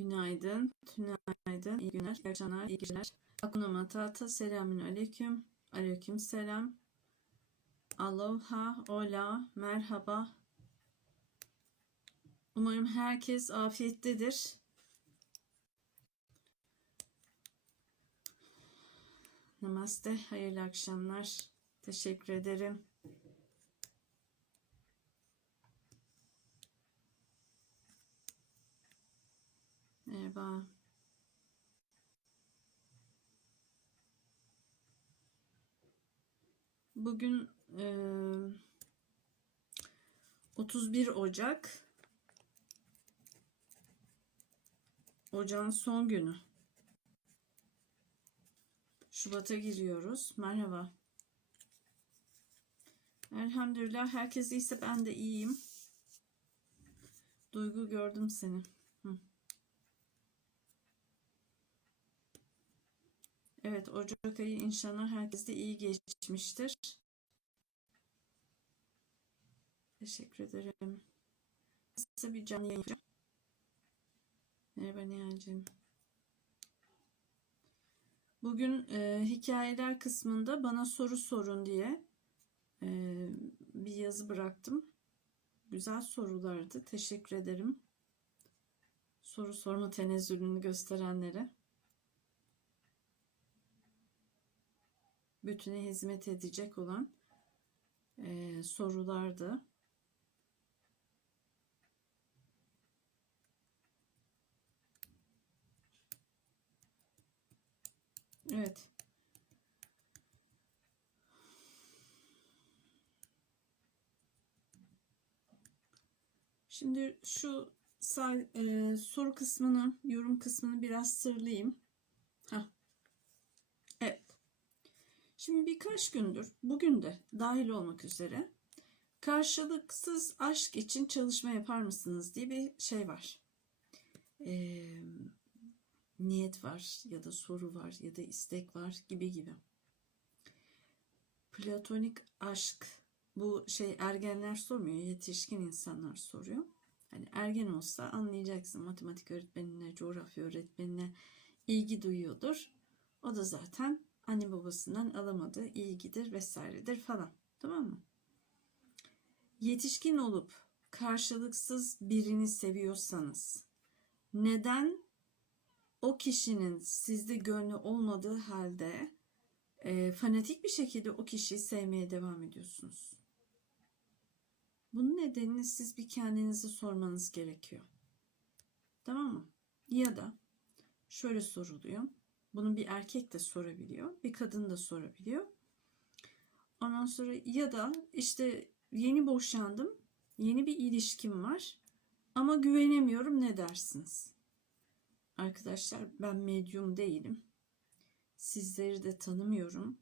Günaydın, tünaydın, iyi günler, iyi akşamlar, iyi geceler. Akuna Matata, selamün aleyküm, aleyküm selam. Aloha, hola, merhaba. Umarım herkes afiyettedir. Namaste, hayırlı akşamlar. Teşekkür ederim. Merhaba. Bugün eee 31 Ocak. Ocağın son günü. Şubat'a giriyoruz. Merhaba. Elhamdülillah herkes iyiyse ben de iyiyim. Duygu gördüm seni. Hı. Evet, Ocak ayı inşallah herkeste iyi geçmiştir. Teşekkür ederim. Kısa bir canlı yayın. Merhaba Nihal'cim. Bugün e, hikayeler kısmında bana soru sorun diye e, bir yazı bıraktım. Güzel sorulardı. Teşekkür ederim. Soru sorma tenezzülünü gösterenlere. Bütüne hizmet edecek olan e, sorulardı. Evet. Şimdi şu e, soru kısmını, yorum kısmını biraz sırlayayım. Heh. Evet. Şimdi birkaç gündür, bugün de dahil olmak üzere karşılıksız aşk için çalışma yapar mısınız diye bir şey var. Ee, niyet var ya da soru var ya da istek var gibi gibi. Platonik aşk bu şey ergenler sormuyor, yetişkin insanlar soruyor. Hani ergen olsa anlayacaksın matematik öğretmenine, coğrafya öğretmenine ilgi duyuyordur. O da zaten anne babasından alamadığı ilgidir vesairedir falan. Tamam mı? Yetişkin olup karşılıksız birini seviyorsanız neden o kişinin sizde gönlü olmadığı halde e, fanatik bir şekilde o kişiyi sevmeye devam ediyorsunuz? Bunun nedenini siz bir kendinize sormanız gerekiyor. Tamam mı? Ya da şöyle soruluyor. Bunu bir erkek de sorabiliyor, bir kadın da sorabiliyor. Ondan sonra ya da işte yeni boşandım, yeni bir ilişkim var ama güvenemiyorum ne dersiniz? Arkadaşlar ben medyum değilim. Sizleri de tanımıyorum.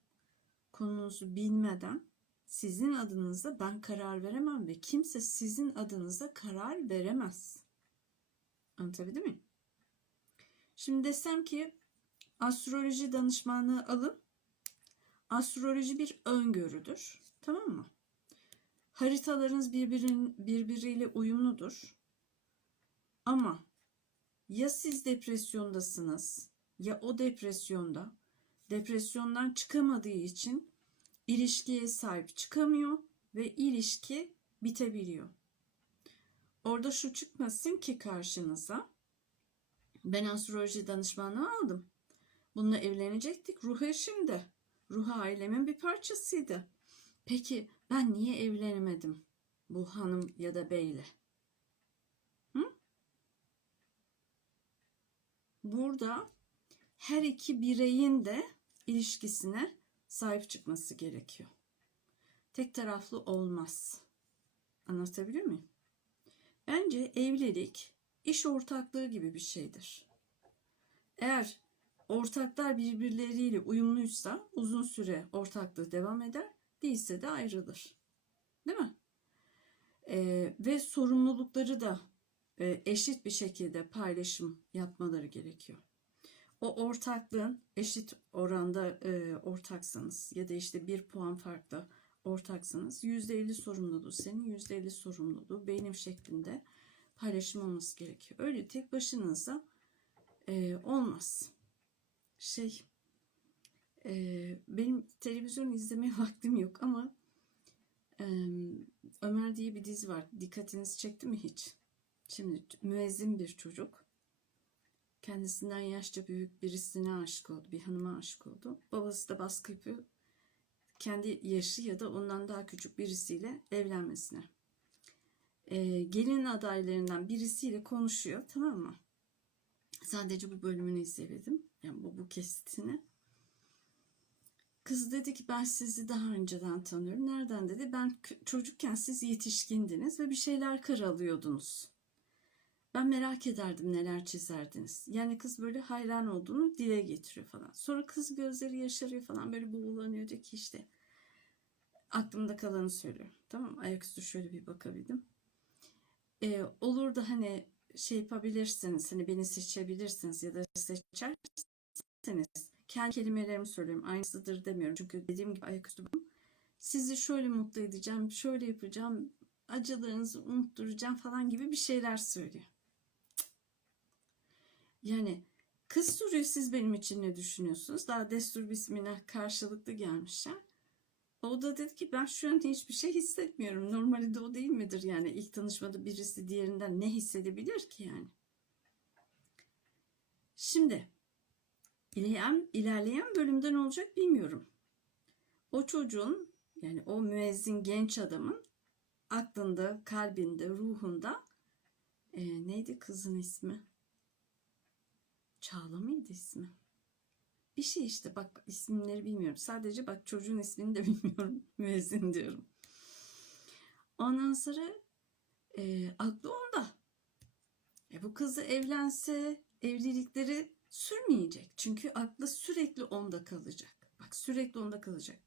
Konunuzu bilmeden sizin adınıza ben karar veremem ve kimse sizin adınıza karar veremez. Anlatabildim mi? Şimdi desem ki astroloji danışmanlığı alın. Astroloji bir öngörüdür. Tamam mı? Haritalarınız birbirin, birbiriyle uyumludur. Ama ya siz depresyondasınız ya o depresyonda depresyondan çıkamadığı için ilişkiye sahip çıkamıyor ve ilişki bitebiliyor. Orada şu çıkmasın ki karşınıza ben astroloji danışmanlığı aldım. Bununla evlenecektik. Ruh eşimdi. Ruh ailemin bir parçasıydı. Peki ben niye evlenemedim bu hanım ya da beyle? Hı? Burada her iki bireyin de ilişkisine sahip çıkması gerekiyor. Tek taraflı olmaz. Anlatabiliyor muyum? Bence evlilik iş ortaklığı gibi bir şeydir. Eğer ortaklar birbirleriyle uyumluysa uzun süre ortaklığı devam eder, değilse de ayrılır. Değil mi? Ee, ve sorumlulukları da e, eşit bir şekilde paylaşım yapmaları gerekiyor. O ortaklığın eşit oranda e, ortaksanız ya da işte bir puan farklı ortaksanız %50 sorumluluğu senin %50 sorumluluğu benim şeklinde paylaşım olması gerekiyor. Öyle tek başınıza Ee, olmaz. Şey e, benim televizyon izlemeye vaktim yok ama e, Ömer diye bir dizi var. Dikkatinizi çekti mi hiç? Şimdi müezzin bir çocuk. Kendisinden yaşça büyük birisine aşık oldu. Bir hanıma aşık oldu. Babası da baskı yapıyor. Kendi yaşı ya da ondan daha küçük birisiyle evlenmesine. Ee, gelin adaylarından birisiyle konuşuyor tamam mı? Sadece bu bölümünü izleyebildim. Yani bu, bu kesitini. Kız dedi ki ben sizi daha önceden tanıyorum. Nereden dedi? Ben çocukken siz yetişkindiniz ve bir şeyler karalıyordunuz. Ben merak ederdim neler çizerdiniz. Yani kız böyle hayran olduğunu dile getiriyor falan. Sonra kız gözleri yaşarıyor falan böyle buğulanıyor diyor ki işte aklımda kalanı söylüyor. Tamam ayaküstü şöyle bir bakabildim. Ee, olur da hani şey yapabilirsiniz hani beni seçebilirsiniz ya da seçerseniz kendi kelimelerimi söylüyorum aynısıdır demiyorum. Çünkü dediğim gibi ayaküstü. Sizi şöyle mutlu edeceğim, şöyle yapacağım, acılarınızı unutturacağım falan gibi bir şeyler söylüyor. Yani kız soruyor siz benim için ne düşünüyorsunuz? Daha destur bismillah karşılıklı gelmişler. O da dedi ki ben şu an hiçbir şey hissetmiyorum. Normalde o değil midir yani ilk tanışmada birisi diğerinden ne hissedebilir ki yani? Şimdi ilerleyen, ilerleyen bölümden olacak bilmiyorum. O çocuğun yani o müezzin genç adamın aklında, kalbinde, ruhunda e, neydi kızın ismi? Çağla mıydı ismi? Bir şey işte bak isimleri bilmiyorum. Sadece bak çocuğun ismini de bilmiyorum. Müezzin diyorum. Ondan sonra e, aklı onda. E, bu kızı evlense evlilikleri sürmeyecek. Çünkü aklı sürekli onda kalacak. Bak sürekli onda kalacak.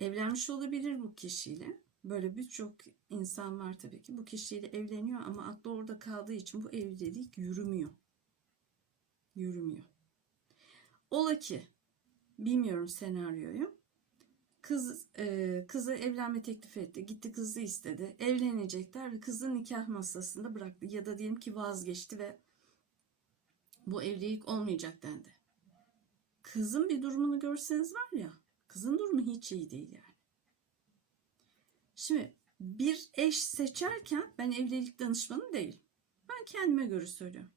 Evlenmiş olabilir bu kişiyle. Böyle birçok insan var tabii ki. Bu kişiyle evleniyor ama aklı orada kaldığı için bu evlilik yürümüyor. Yürümüyor. Ola ki bilmiyorum senaryoyu. Kız e, kızı evlenme teklif etti. Gitti kızı istedi. Evlenecekler ve kızı nikah masasında bıraktı ya da diyelim ki vazgeçti ve bu evlilik olmayacak dendi. Kızın bir durumunu görseniz var ya, kızın durumu hiç iyi değil yani. Şimdi bir eş seçerken ben evlilik danışmanı değilim. Ben kendime göre söylüyorum.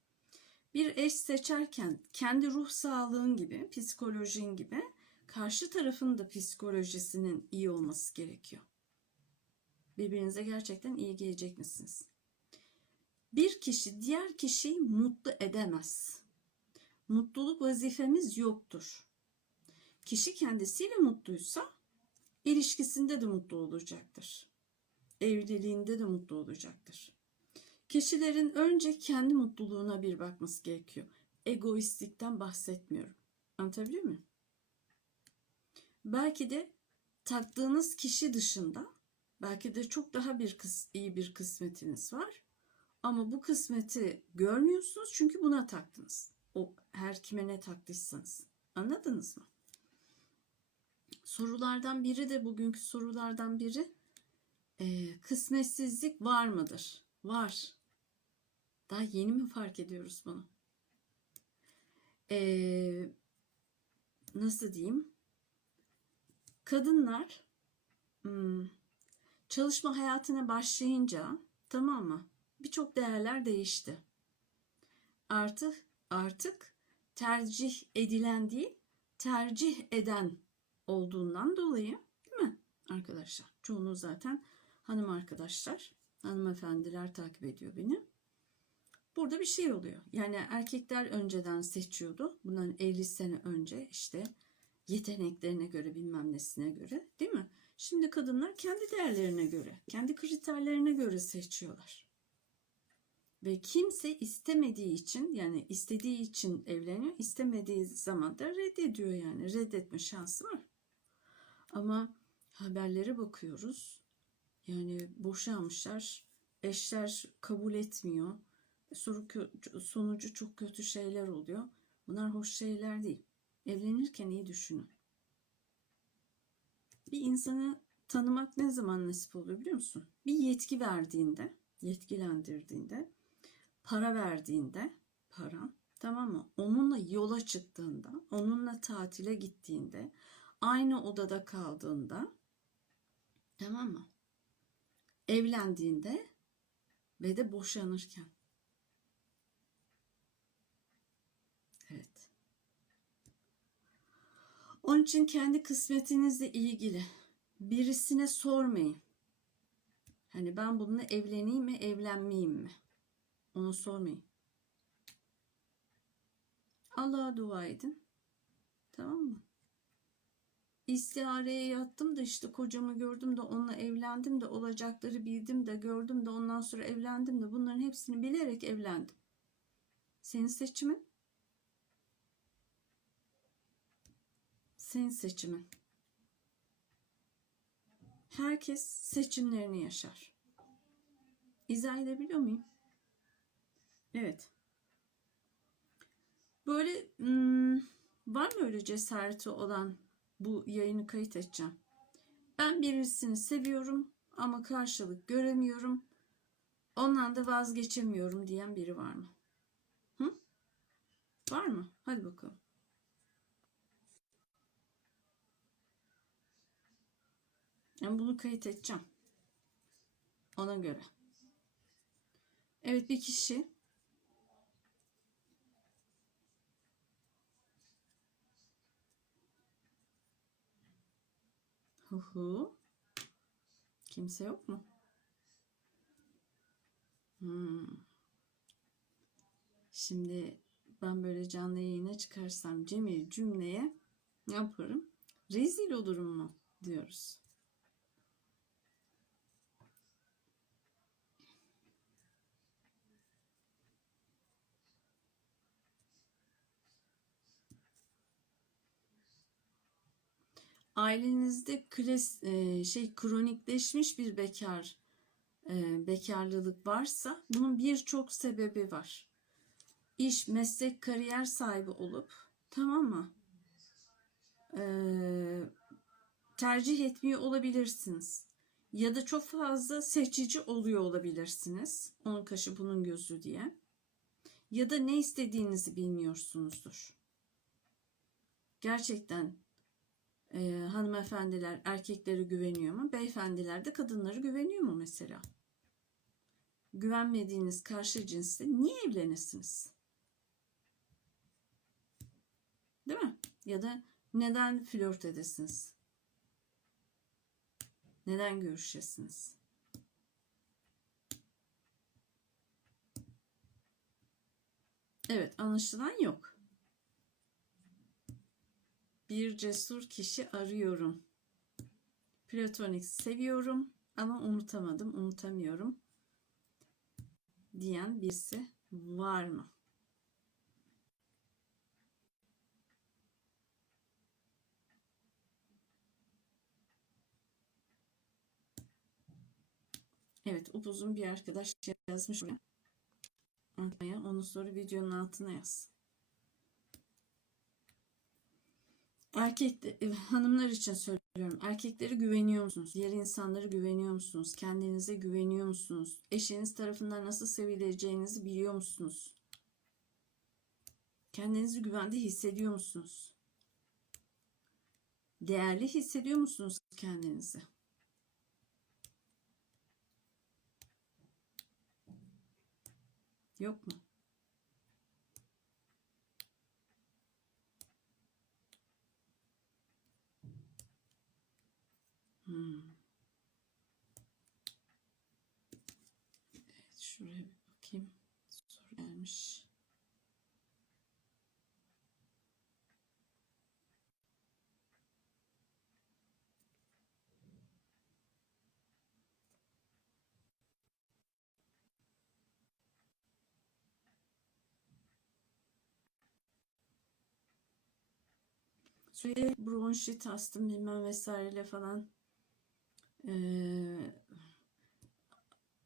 Bir eş seçerken kendi ruh sağlığın gibi, psikolojin gibi karşı tarafın da psikolojisinin iyi olması gerekiyor. Birbirinize gerçekten iyi gelecek misiniz? Bir kişi diğer kişiyi mutlu edemez. Mutluluk vazifemiz yoktur. Kişi kendisiyle mutluysa ilişkisinde de mutlu olacaktır. Evliliğinde de mutlu olacaktır. Kişilerin önce kendi mutluluğuna bir bakması gerekiyor. Egoistlikten bahsetmiyorum. Anlatabiliyor muyum? Belki de taktığınız kişi dışında belki de çok daha bir kıs iyi bir kısmetiniz var. Ama bu kısmeti görmüyorsunuz çünkü buna taktınız. O her kime ne taktıysanız. Anladınız mı? Sorulardan biri de bugünkü sorulardan biri e, kısmetsizlik var mıdır? Var. Daha yeni mi fark ediyoruz bunu? E, nasıl diyeyim? Kadınlar hmm, çalışma hayatına başlayınca tamam mı? Birçok değerler değişti. Artık artık tercih edilen değil, tercih eden olduğundan dolayı değil mi arkadaşlar? Çoğunuz zaten hanım arkadaşlar, hanımefendiler takip ediyor beni. Burada bir şey oluyor. Yani erkekler önceden seçiyordu. Bundan 50 sene önce işte yeteneklerine göre bilmem nesine göre değil mi? Şimdi kadınlar kendi değerlerine göre, kendi kriterlerine göre seçiyorlar. Ve kimse istemediği için yani istediği için evleniyor, istemediği zaman da reddediyor yani. Reddetme şansı var. Ama haberlere bakıyoruz. Yani boşanmışlar, eşler kabul etmiyor. Sonucu çok kötü şeyler oluyor. Bunlar hoş şeyler değil. Evlenirken iyi düşünün. Bir insanı tanımak ne zaman nasip oluyor biliyor musun? Bir yetki verdiğinde, yetkilendirdiğinde, para verdiğinde, para, Tamam mı? Onunla yola çıktığında, onunla tatile gittiğinde, aynı odada kaldığında, tamam mı? Evlendiğinde ve de boşanırken. Evet. Onun için kendi kısmetinizle ilgili birisine sormayın. Hani ben bununla evleneyim mi, evlenmeyeyim mi? Onu sormayın. Allah'a dua edin. Tamam mı? İstihareye yattım da işte kocamı gördüm de onunla evlendim de olacakları bildim de gördüm de ondan sonra evlendim de bunların hepsini bilerek evlendim. Senin seçimin? Senin seçimin. Herkes seçimlerini yaşar. İzah edebiliyor muyum? Evet. Böyle hmm, var mı öyle cesareti olan bu yayını kayıt edeceğim? Ben birisini seviyorum ama karşılık göremiyorum. Ondan da vazgeçemiyorum diyen biri var mı? Hı? Var mı? Hadi bakalım. Ben bunu kayıt edeceğim. Ona göre. Evet bir kişi Hu hu. Kimse yok mu? Hmm. Şimdi ben böyle canlı yayına çıkarsam Cemil cümleye ne yaparım? Rezil olurum mu diyoruz. Ailenizde klas, e, şey kronikleşmiş bir bekar e, bekarlılık varsa bunun birçok sebebi var. İş, meslek, kariyer sahibi olup tamam mı? E, tercih etmiyor olabilirsiniz. Ya da çok fazla seçici oluyor olabilirsiniz. Onun kaşı bunun gözü diye. Ya da ne istediğinizi bilmiyorsunuzdur. Gerçekten e, hanımefendiler erkeklere güveniyor mu? Beyefendiler de kadınlara güveniyor mu mesela? Güvenmediğiniz karşı cinsle niye evlenesiniz? Değil mi? Ya da neden flört edesiniz? Neden görüşesiniz? Evet anlaşılan yok. Bir cesur kişi arıyorum. Platonik seviyorum ama unutamadım, unutamıyorum diyen birisi var mı? Evet, upuzun bir arkadaş yazmış buraya. Onu sonra videonun altına yaz. Erkek e, hanımlar için söylüyorum. Erkeklere güveniyor musunuz? Diğer insanlara güveniyor musunuz? Kendinize güveniyor musunuz? Eşiniz tarafından nasıl sevileceğinizi biliyor musunuz? Kendinizi güvende hissediyor musunuz? Değerli hissediyor musunuz kendinizi? Yok mu? Evet, şuraya bir bakayım. Soru gelmiş. Bronşit astım bilmem vesaireyle falan ee,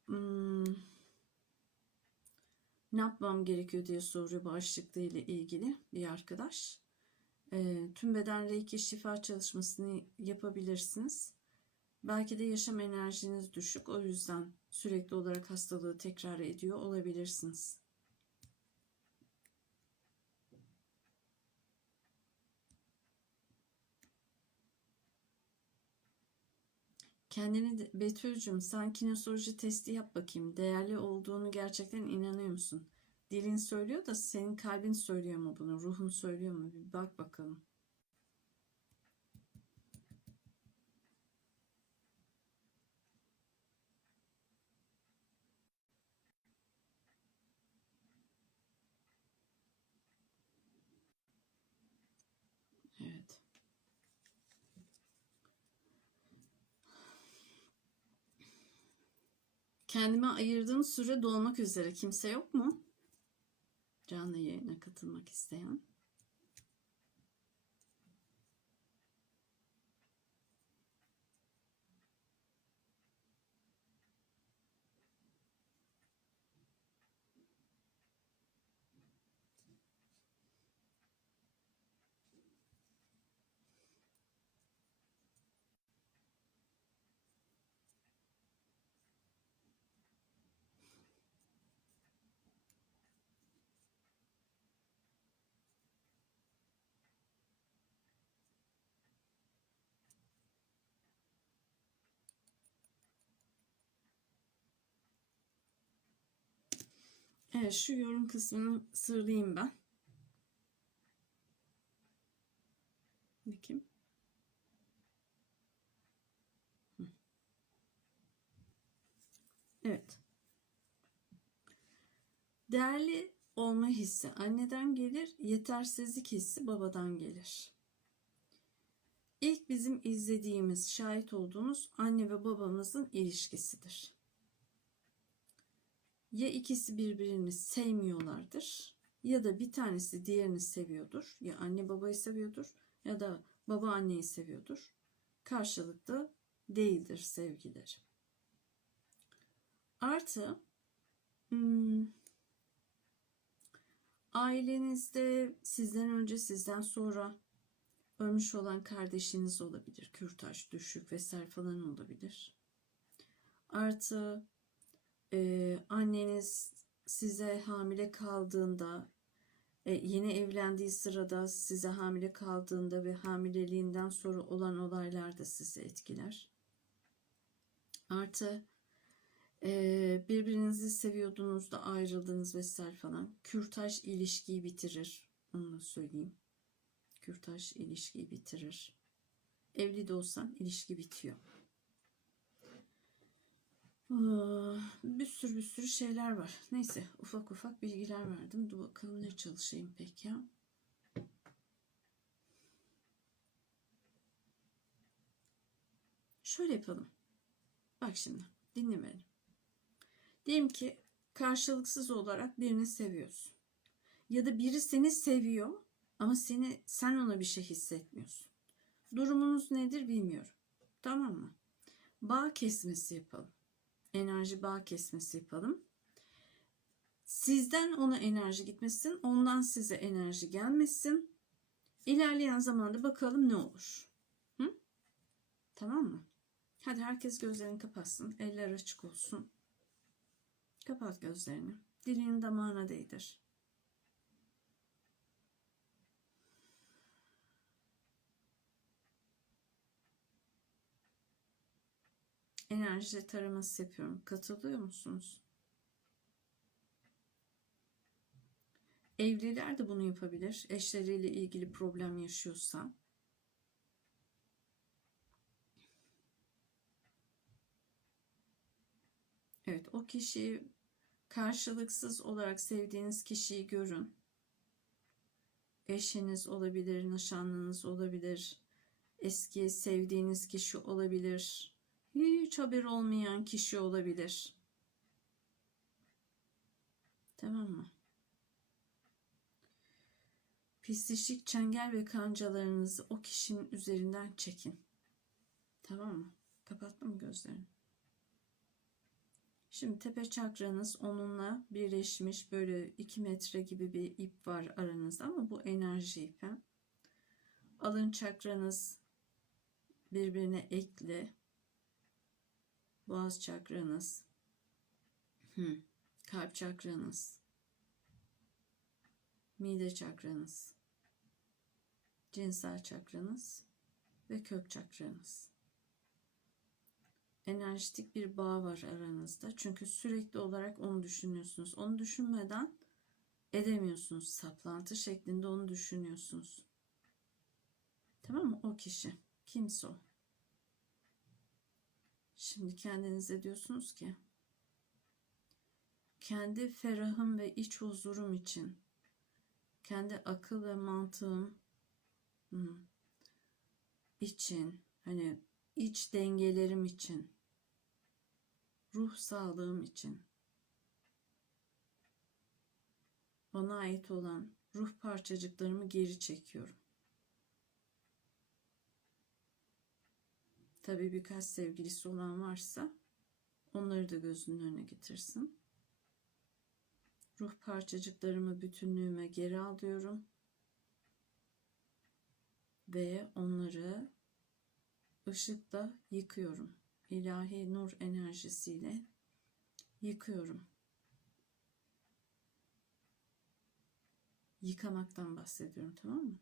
hmm, ne yapmam gerekiyor diye soruyor bağışıklığı ile ilgili bir arkadaş. Ee, tüm beden reiki şifa çalışmasını yapabilirsiniz. Belki de yaşam enerjiniz düşük. O yüzden sürekli olarak hastalığı tekrar ediyor olabilirsiniz. Kendini Betül'cüm sen kinesoloji testi yap bakayım. Değerli olduğunu gerçekten inanıyor musun? Dilin söylüyor da senin kalbin söylüyor mu bunu? Ruhun söylüyor mu? Bir bak bakalım. Evet. Kendime ayırdığım süre dolmak üzere. Kimse yok mu? Canlı yayına katılmak isteyen. Evet şu yorum kısmını sırlayayım ben. Bakayım. Evet. Değerli olma hissi anneden gelir, yetersizlik hissi babadan gelir. İlk bizim izlediğimiz, şahit olduğumuz anne ve babamızın ilişkisidir. Ya ikisi birbirini sevmiyorlardır ya da bir tanesi diğerini seviyordur. Ya anne babayı seviyordur ya da baba anneyi seviyordur. Karşılıklı değildir sevgileri. Artı hmm, ailenizde sizden önce sizden sonra ölmüş olan kardeşiniz olabilir. Kürtaj, düşük vesaire falan olabilir. Artı e, anneniz size hamile kaldığında e, yeni evlendiği sırada size hamile kaldığında ve hamileliğinden sonra olan olaylar da sizi etkiler. Artı e, birbirinizi seviyordunuz da ayrıldınız vesaire falan. Kürtaj ilişkiyi bitirir. Onu söyleyeyim. Kürtaj ilişkiyi bitirir. Evli de olsan ilişki bitiyor. Ah, Bir sürü bir sürü şeyler var. Neyse ufak ufak bilgiler verdim. Dur bakalım ne çalışayım peki. Şöyle yapalım. Bak şimdi dinle beni. Diyelim ki karşılıksız olarak birini seviyorsun. Ya da biri seni seviyor ama seni sen ona bir şey hissetmiyorsun. Durumunuz nedir bilmiyorum. Tamam mı? Bağ kesmesi yapalım enerji bağ kesmesi yapalım. Sizden ona enerji gitmesin, ondan size enerji gelmesin. İlerleyen zamanda bakalım ne olur. Hı? Tamam mı? Hadi herkes gözlerini kapatsın, eller açık olsun. Kapat gözlerini. Dilini damağına değdir. Enerji taraması yapıyorum. Katılıyor musunuz? Evliler de bunu yapabilir. Eşleriyle ilgili problem yaşıyorsa. Evet, o kişiyi karşılıksız olarak sevdiğiniz kişiyi görün. Eşiniz olabilir, nişanlınız olabilir, eski sevdiğiniz kişi olabilir hiç haber olmayan kişi olabilir. Tamam mı? Pisleşik çengel ve kancalarınızı o kişinin üzerinden çekin. Tamam mı? Kapattın mı gözlerini? Şimdi tepe çakranız onunla birleşmiş böyle 2 metre gibi bir ip var aranızda ama bu enerji ipi. Alın çakranız birbirine ekli boğaz çakranız, kalp çakranız, mide çakranız, cinsel çakranız ve kök çakranız. enerjitik bir bağ var aranızda. Çünkü sürekli olarak onu düşünüyorsunuz. Onu düşünmeden edemiyorsunuz. Saplantı şeklinde onu düşünüyorsunuz. Tamam mı? O kişi. Kimse o. Şimdi kendinize diyorsunuz ki kendi ferahım ve iç huzurum için kendi akıl ve mantığım için hani iç dengelerim için ruh sağlığım için bana ait olan ruh parçacıklarımı geri çekiyorum. Tabii birkaç sevgilisi olan varsa onları da gözünün önüne getirsin. Ruh parçacıklarımı bütünlüğüme geri alıyorum. Ve onları ışıkla yıkıyorum. İlahi nur enerjisiyle yıkıyorum. Yıkamaktan bahsediyorum tamam mı?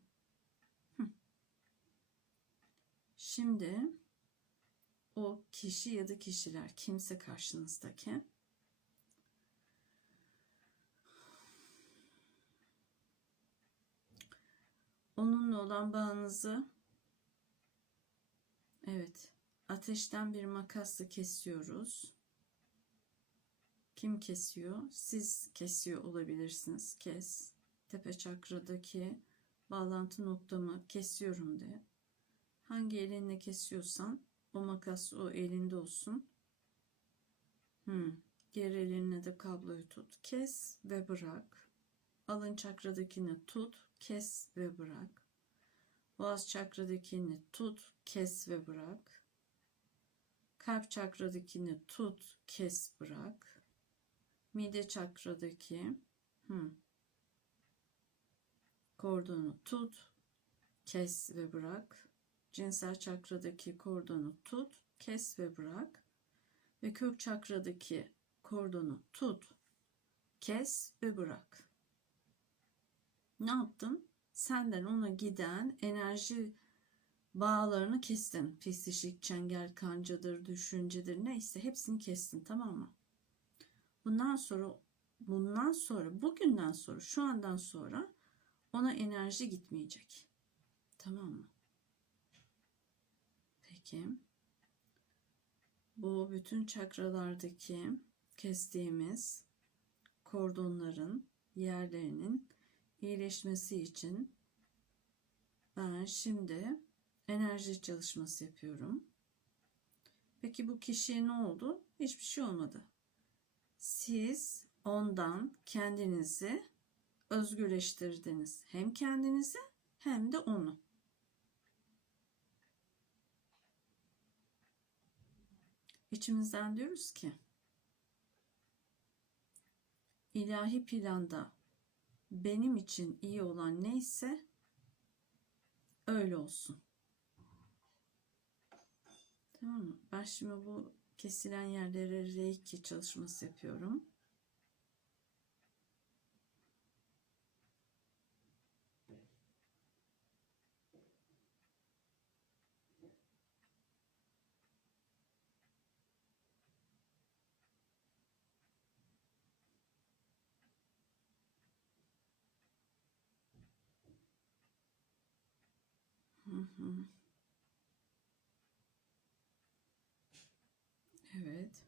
Şimdi o kişi ya da kişiler kimse karşınızdaki onunla olan bağınızı evet ateşten bir makasla kesiyoruz. Kim kesiyor? Siz kesiyor olabilirsiniz. Kes. Tepe çakradaki bağlantı noktamı kesiyorum de. Hangi elinle kesiyorsan o makas o elinde olsun. Hmm. Diğer elinle de kabloyu tut. Kes ve bırak. Alın çakradakini tut. Kes ve bırak. Boğaz çakradakini tut. Kes ve bırak. Kalp çakradakini tut. Kes bırak. Mide çakradaki hmm. kordonu tut. Kes ve bırak cinsel çakradaki kordonu tut, kes ve bırak. Ve kök çakradaki kordonu tut, kes ve bırak. Ne yaptın? Senden ona giden enerji bağlarını kestin. Pisişik, çengel, kancadır, düşüncedir neyse hepsini kestin tamam mı? Bundan sonra bundan sonra bugünden sonra şu andan sonra ona enerji gitmeyecek. Tamam mı? Peki. Bu bütün çakralardaki kestiğimiz kordonların yerlerinin iyileşmesi için ben şimdi enerji çalışması yapıyorum. Peki bu kişiye ne oldu? Hiçbir şey olmadı. Siz ondan kendinizi özgürleştirdiniz. Hem kendinizi hem de onu. İçimizden diyoruz ki ilahi planda benim için iyi olan neyse öyle olsun. Tamam mı? Ben şimdi bu kesilen yerlere reiki çalışması yapıyorum. Evet.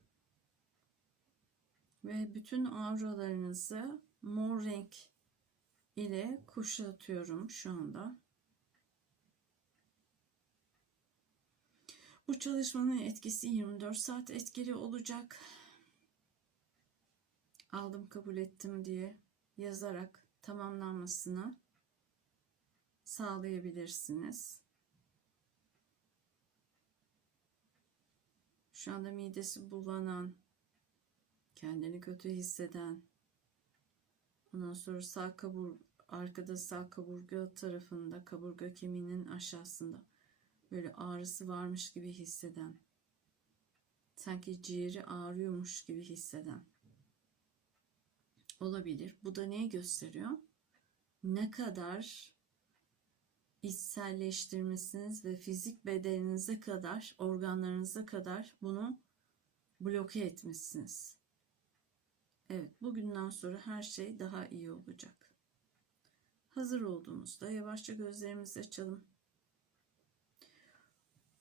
Ve bütün auralarınızı mor renk ile kuşatıyorum şu anda. Bu çalışmanın etkisi 24 saat etkili olacak. Aldım kabul ettim diye yazarak tamamlanmasını sağlayabilirsiniz. Şu anda midesi bulanan, kendini kötü hisseden, ondan sonra sağ kabur, arkada sağ kaburga tarafında, kaburga kemiğinin aşağısında böyle ağrısı varmış gibi hisseden, sanki ciğeri ağrıyormuş gibi hisseden olabilir. Bu da neyi gösteriyor? Ne kadar içselleştirmişsiniz ve fizik bedeninize kadar, organlarınıza kadar bunu bloke etmişsiniz. Evet, bugünden sonra her şey daha iyi olacak. Hazır olduğumuzda yavaşça gözlerimizi açalım.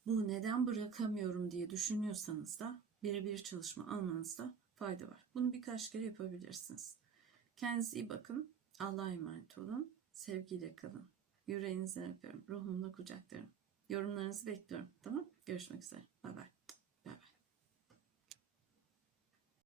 Bu neden bırakamıyorum diye düşünüyorsanız da birebir çalışma almanızda fayda var. Bunu birkaç kere yapabilirsiniz. Kendinize iyi bakın. Allah'a emanet olun. Sevgiyle kalın. Yüreğinizden öpüyorum. Ruhumla kucaklarım. Yorumlarınızı bekliyorum. Tamam? Görüşmek üzere. Bay bay.